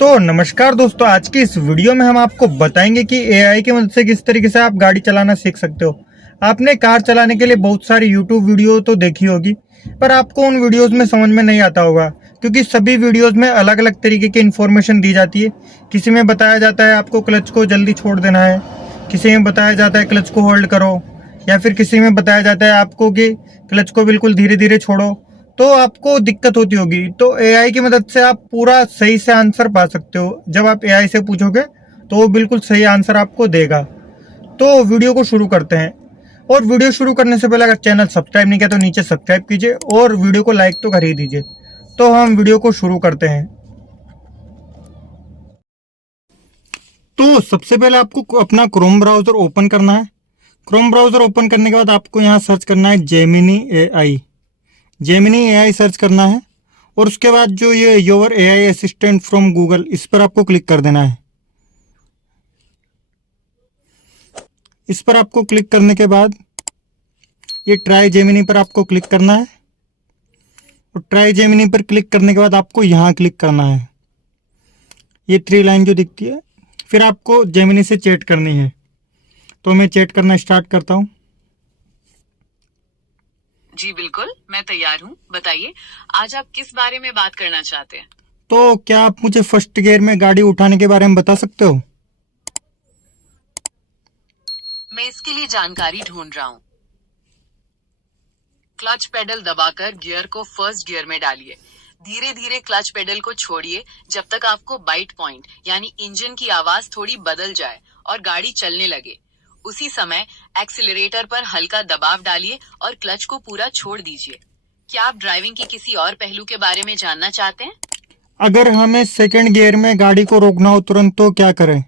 तो नमस्कार दोस्तों, आज की इस वीडियो में हम आपको बताएंगे कि एआई की मदद से किस तरीके से आप गाड़ी चलाना सीख सकते हो। आपने कार चलाने के लिए बहुत सारी यूट्यूब वीडियो तो देखी होगी, पर आपको उन वीडियोस में समझ में नहीं आता होगा, क्योंकि सभी वीडियोस में अलग अलग तरीके की इन्फॉर्मेशन दी जाती है। किसी में बताया जाता है आपको क्लच को जल्दी छोड़ देना है, किसी में बताया जाता है क्लच को होल्ड करो, या फिर किसी में बताया जाता है आपको कि क्लच को बिल्कुल धीरे धीरे छोड़ो। तो आपको दिक्कत होती होगी, तो एआई की मदद से आप पूरा सही से आंसर पा सकते हो। जब आप एआई से पूछोगे तो वो बिल्कुल सही आंसर आपको देगा। तो वीडियो को शुरू करते हैं। और वीडियो शुरू करने से पहले अगर चैनल सब्सक्राइब नहीं किया तो नीचे सब्सक्राइब कीजिए और वीडियो को लाइक तो कर ही दीजिए। तो हम वीडियो को शुरू करते हैं। तो सबसे पहले आपको अपना क्रोम ब्राउजर ओपन करना है। क्रोम ब्राउजर ओपन करने के बाद आपको यहाँ सर्च करना है Gemini AI. Gemini AI search करना है और उसके बाद जो ये your AI assistant from Google, इस पर आपको क्लिक कर देना है। इस पर आपको क्लिक करने के बाद ये ट्राई जेमिनी पर आपको क्लिक करना है और ट्राई जेमिनी पर क्लिक करने के बाद आपको यहाँ क्लिक करना है, ये 3 लाइन जो दिखती है। फिर आपको जेमिनी से चैट करनी है। तो मैं चैट करना स्टार्ट करता हूँ। जी बिल्कुल, मैं तैयार हूँ। बताइए, आज आप किस बारे में बात करना चाहते हैं? तो क्या आप मुझे फर्स्ट गियर में गाड़ी उठाने के बारे में बता सकते हो? मैं इसके लिए जानकारी ढूंढ रहा हूँ। क्लच पेडल दबाकर गियर को फर्स्ट गियर में डालिए। धीरे धीरे क्लच पेडल को छोड़िए जब तक आपको बाइट पॉइंट यानी इंजन की आवाज थोड़ी बदल जाए और गाड़ी चलने लगे। उसी समय एक्सीलरेटर पर हल्का दबाव डालिए और क्लच को पूरा छोड़ दीजिए। क्या आप ड्राइविंग की किसी और पहलू के बारे में जानना चाहते हैं? अगर हमें सेकंड गियर में गाड़ी को रोकना हो तुरंत, तो क्या करें?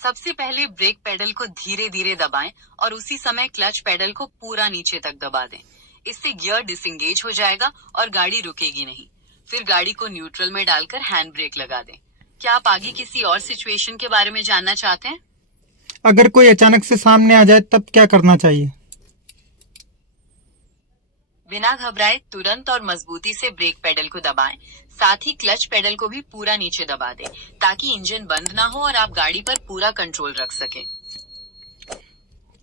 सबसे पहले ब्रेक पेडल को धीरे धीरे दबाएं और उसी समय क्लच पेडल को पूरा नीचे तक दबा दें। इससे गियर डिसएंगेज हो जाएगा और गाड़ी रुकेगी नहीं। फिर गाड़ी को न्यूट्रल में डालकर हैंड ब्रेक लगा दें। क्या आप आगे किसी और सिचुएशन के बारे में जानना चाहते हैं? अगर कोई अचानक से सामने आ जाए तब क्या करना चाहिए? बिना घबराए तुरंत और मजबूती से ब्रेक पेडल को दबाएं। साथ ही क्लच पेडल को भी पूरा नीचे दबा दें ताकि इंजन बंद ना हो और आप गाड़ी पर पूरा कंट्रोल रख सकें।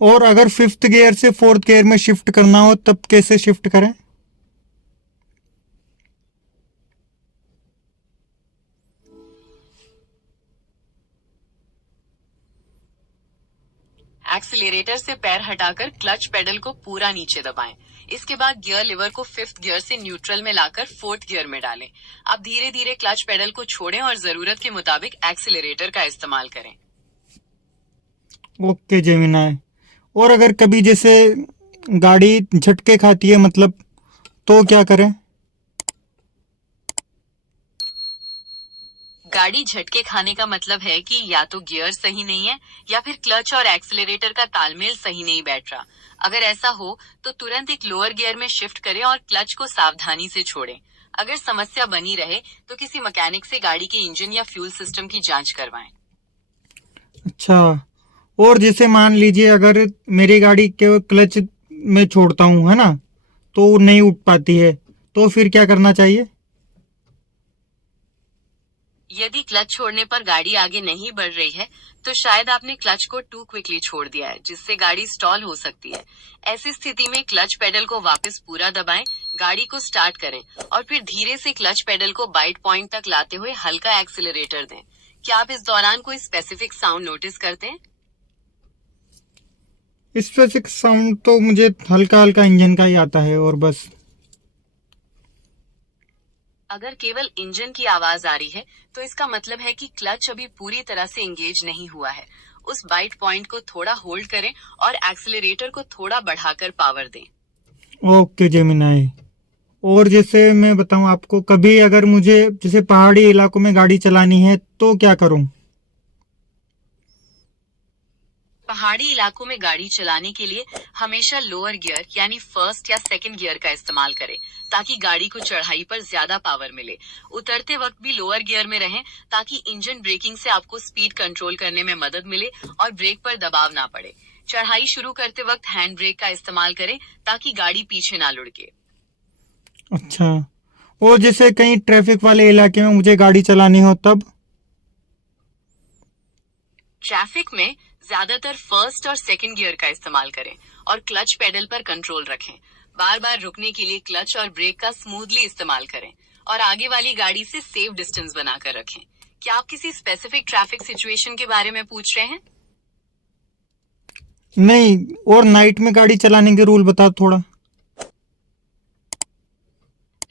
और अगर 5th गियर से 4th गियर में शिफ्ट करना हो तब कैसे शिफ्ट करें? एक्सीलरेटर से पैर हटाकर क्लच पेडल को पूरा नीचे दबाएं। इसके बाद गियर लिवर को 5th गियर से न्यूट्रल में लाकर 4th गियर में डालें। आप धीरे धीरे क्लच पेडल को छोड़ें और जरूरत के मुताबिक एक्सीलरेटर का इस्तेमाल करें। Okay Gemini. और अगर कभी जैसे गाड़ी झटके खाती है, मतलब, तो क्या करें? गाड़ी झटके खाने का मतलब है कि या तो गियर सही नहीं है या फिर क्लच और एक्सीलरेटर का तालमेल सही नहीं बैठ रहा। अगर ऐसा हो तो तुरंत एक लोअर गियर में शिफ्ट करें और क्लच को सावधानी से छोड़ें। अगर समस्या बनी रहे तो किसी मैकेनिक से गाड़ी के इंजन या फ्यूल सिस्टम की जांच करवाएं। अच्छा, और जैसे मान लीजिए अगर मेरी गाड़ी के क्लच में छोड़ता हूँ, है ना, तो नहीं उठ पाती है, तो फिर क्या करना चाहिए? यदि क्लच छोड़ने पर गाड़ी आगे नहीं बढ़ रही है तो शायद आपने क्लच को टू क्विकली छोड़ दिया है, जिससे गाड़ी स्टॉल हो सकती है। ऐसी स्थिति में क्लच पेडल को वापस पूरा दबाएं, गाड़ी को स्टार्ट करें और फिर धीरे से क्लच पेडल को बाइट पॉइंट तक लाते हुए हल्का एक्सीलरेटर दें। क्या आप इस दौरान कोई स्पेसिफिक साउंड नोटिस करते हैं? स्पेसिफिक साउंड तो मुझे हल्का हल्का इंजन का ही आता है, और बस। अगर केवल इंजन की आवाज आ रही है तो इसका मतलब है कि क्लच अभी पूरी तरह से एंगेज नहीं हुआ है। उस बाइट पॉइंट को थोड़ा होल्ड करें और एक्सीलरेटर को थोड़ा बढ़ाकर पावर दें। Okay Gemini. और जैसे मैं बताऊं आपको, कभी अगर मुझे जैसे पहाड़ी इलाकों में गाड़ी चलानी है तो क्या करूं? पहाड़ी इलाकों में गाड़ी चलाने के लिए हमेशा लोअर गियर यानी फर्स्ट या सेकंड गियर का इस्तेमाल करें ताकि गाड़ी को चढ़ाई पर ज्यादा पावर मिले। उतरते वक्त भी लोअर गियर में रहें ताकि इंजन ब्रेकिंग से आपको स्पीड कंट्रोल करने में मदद मिले और ब्रेक पर दबाव ना पड़े। चढ़ाई शुरू करते वक्त हैंड ब्रेक का इस्तेमाल करें ताकि गाड़ी पीछे ना लुढ़के। अच्छा, और जैसे कहीं ट्रैफिक वाले इलाके में मुझे गाड़ी चलानी हो तब? ट्रैफिक में ज्यादातर फर्स्ट और सेकंड गियर का इस्तेमाल करें और क्लच पेडल पर कंट्रोल रखें। बार बार रुकने के लिए क्लच और ब्रेक का स्मूथली इस्तेमाल करें और आगे वाली गाड़ी से सेफ डिस्टेंस बनाकर रखें। क्या आप किसी स्पेसिफिक ट्रैफिक सिचुएशन के बारे में पूछ रहे हैं? नहीं, और नाइट में गाड़ी चलाने के रूल बताओ थोड़ा।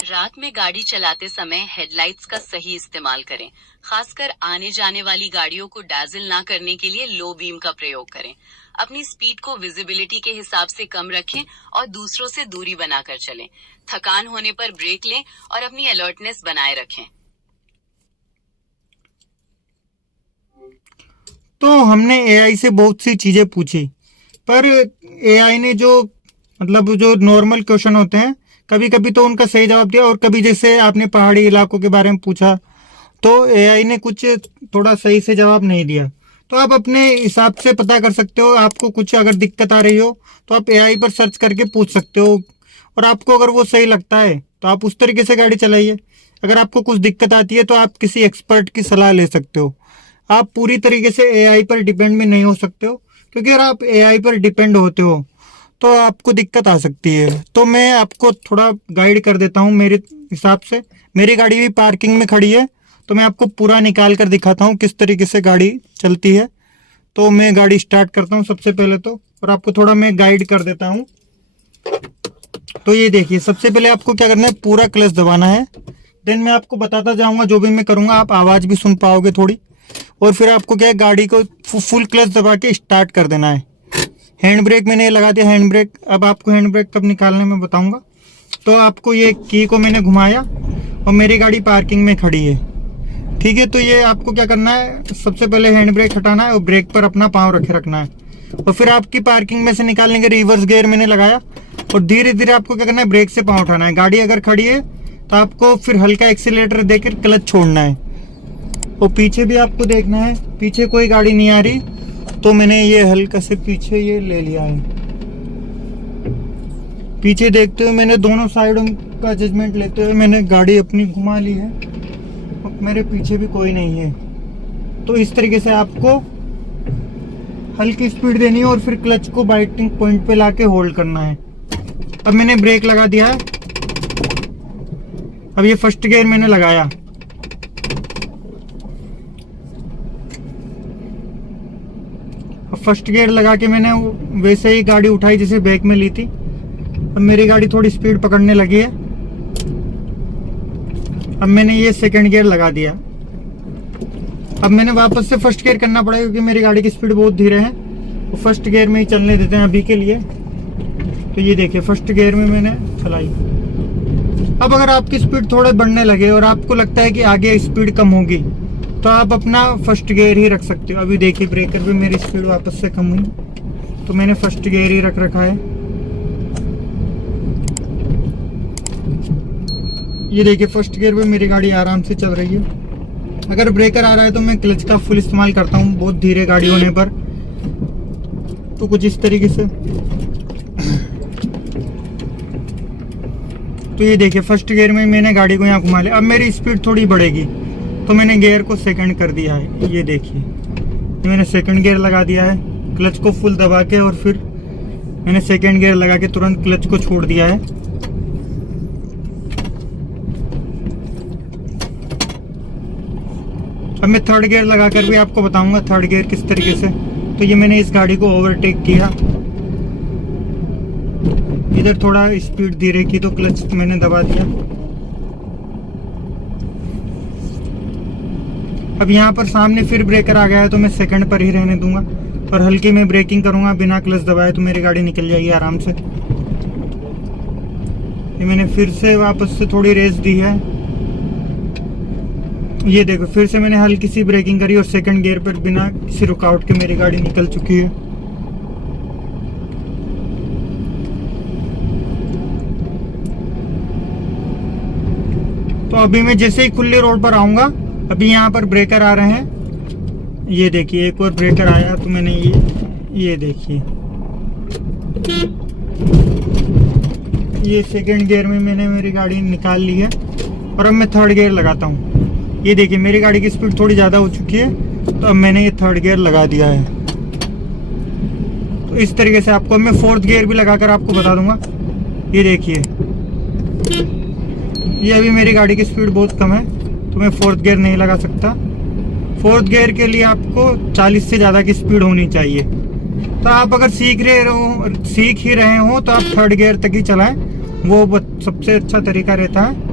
रात में गाड़ी चलाते समय हेडलाइट्स का सही इस्तेमाल करें। खासकर आने जाने वाली गाड़ियों को डैजल ना करने के लिए लो बीम का प्रयोग करें। अपनी स्पीड को विजिबिलिटी के हिसाब से कम रखें और दूसरों से दूरी बनाकर चलें। थकान होने पर ब्रेक लें और अपनी अलर्टनेस बनाए रखें। तो हमने एआई से बहुत सी चीजें पूछी, पर एआई ने जो जो नॉर्मल क्वेश्चन होते हैं कभी कभी तो उनका सही जवाब दिया, और कभी जैसे आपने पहाड़ी इलाकों के बारे में पूछा तो एआई ने कुछ थोड़ा सही से जवाब नहीं दिया। तो आप अपने हिसाब से पता कर सकते हो। आपको कुछ अगर दिक्कत आ रही हो तो आप एआई पर सर्च करके पूछ सकते हो, और आपको अगर वो सही लगता है तो आप उस तरीके से गाड़ी चलाइए। अगर आपको कुछ दिक्कत आती है तो आप किसी एक्सपर्ट की सलाह ले सकते हो। आप पूरी तरीके से एआई पर डिपेंड भी नहीं हो सकते हो, क्योंकि अगर आप एआई पर डिपेंड होते हो तो आपको दिक्कत आ सकती है। तो मैं आपको थोड़ा गाइड कर देता हूँ मेरे हिसाब से। मेरी गाड़ी भी पार्किंग में खड़ी है, तो मैं आपको पूरा निकाल कर दिखाता हूँ किस तरीके से गाड़ी चलती है। तो मैं गाड़ी स्टार्ट करता हूँ सबसे पहले तो, और आपको थोड़ा मैं गाइड कर देता हूँ। तो ये देखिए, सबसे पहले आपको क्या करना है, पूरा क्लच दबाना है। देन मैं आपको बताता जाऊँगा, जो भी मैं करूँगा आप आवाज़ भी सुन पाओगे थोड़ी। और फिर आपको क्या है, गाड़ी को फुल क्लच दबा के स्टार्ट कर देना है। हैंड ब्रेक मैंने लगा दिया, हैंड ब्रेक। अब आपको हैंड ब्रेक कब निकालने में बताऊंगा। तो आपको ये की को मैंने घुमाया और मेरी गाड़ी पार्किंग में खड़ी है, ठीक है। तो ये आपको क्या करना है, सबसे पहले हैंड ब्रेक हटाना है और ब्रेक पर अपना पाँव रखे रखना है, और फिर आपकी पार्किंग में से निकालने के रिवर्स गियर मैंने लगाया, और धीरे धीरे आपको क्या करना है, ब्रेक से पाँव उठाना है। गाड़ी अगर खड़ी है तो आपको फिर हल्का एक्सीलेटर देकर क्लच छोड़ना है। और पीछे भी आपको देखना है, पीछे कोई गाड़ी नहीं आ रही, तो मैंने ये हल्का से पीछे ये ले लिया है। पीछे देखते हुए मैंने दोनों साइडों का जजमेंट लेते हुए मैंने गाड़ी अपनी घुमा ली है, और मेरे पीछे भी कोई नहीं है। तो इस तरीके से आपको हल्की स्पीड देनी है और फिर क्लच को बाइटिंग पॉइंट पे लाके होल्ड करना है। अब मैंने ब्रेक लगा दिया है। अब ये फर्स्ट गियर मैंने लगाया, फर्स्ट गियर लगा के मैंने वैसे ही गाड़ी उठाई जैसे बैक में ली थी। अब मेरी गाड़ी थोड़ी स्पीड पकड़ने लगी है। अब मैंने ये सेकंड गियर लगा दिया। अब मैंने वापस से फर्स्ट गियर करना पड़ा, क्योंकि मेरी गाड़ी की स्पीड बहुत धीरे है। तो फर्स्ट गियर में ही चलने देते हैं अभी के लिए। तो ये देखिए, फर्स्ट गियर में मैंने चलाई। अब अगर आपकी स्पीड थोड़ा बढ़ने लगे और आपको लगता है कि आगे स्पीड कम होगी, तो आप अपना फर्स्ट गियर ही रख सकते हो। अभी देखिए, ब्रेकर पे मेरी स्पीड वापस से कम हुई, तो मैंने फर्स्ट गियर ही रख रखा है। ये देखिए, फर्स्ट गियर पे मेरी गाड़ी आराम से चल रही है। अगर ब्रेकर आ रहा है तो मैं क्लच का फुल इस्तेमाल करता हूँ, बहुत धीरे गाड़ी होने पर। तो कुछ इस तरीके से। तो ये देखिए, फर्स्ट गियर में मैंने गाड़ी को यहाँ घुमा लिया। अब मेरी स्पीड थोड़ी बढ़ेगी, तो मैंने गियर को सेकंड कर दिया है। ये देखिए, मैंने सेकंड गियर लगा दिया है क्लच को फुल दबा के, और फिर मैंने सेकंड गियर लगा के तुरंत क्लच को छोड़ दिया है। अब मैं थर्ड गियर लगाकर भी आपको बताऊंगा थर्ड गियर किस तरीके से। तो ये मैंने इस गाड़ी को ओवरटेक किया, इधर थोड़ा स्पीड धीरे की तो क्लच मैंने दबा दिया। अब यहाँ पर सामने फिर ब्रेकर आ गया है, तो मैं सेकंड पर ही रहने दूंगा और हल्की में ब्रेकिंग करूंगा बिना क्लच दबाए, तो मेरी गाड़ी निकल जाएगी आराम से। ये मैंने फिर से वापस से थोड़ी रेस दी है। ये देखो, फिर से मैंने हल्की सी ब्रेकिंग करी और सेकंड गियर पर बिना किसी रुकावट के मेरी गाड़ी निकल चुकी है। तो अभी मैं जैसे ही खुली रोड पर आऊंगा, अभी यहाँ पर ब्रेकर आ रहे हैं। ये देखिए, एक और ब्रेकर आया, तो मैंने ये देखिए, ये सेकंड गियर में मैंने मेरी गाड़ी निकाल ली है। और अब मैं थर्ड गियर लगाता हूँ। ये देखिए मेरी गाड़ी की स्पीड थोड़ी ज़्यादा हो चुकी है, तो अब मैंने ये थर्ड गियर लगा दिया है। तो इस तरीके से आपको मैं फोर्थ गियर भी लगाकर आपको बता दूंगा। ये देखिए, ये अभी मेरी गाड़ी की स्पीड बहुत कम है, तो मैं फोर्थ गियर नहीं लगा सकता। फोर्थ गियर के लिए आपको 40 से ज़्यादा की स्पीड होनी चाहिए। तो आप अगर सीख ही रहे हो तो आप थर्ड गियर तक ही चलाएं, वो सबसे अच्छा तरीका रहता है।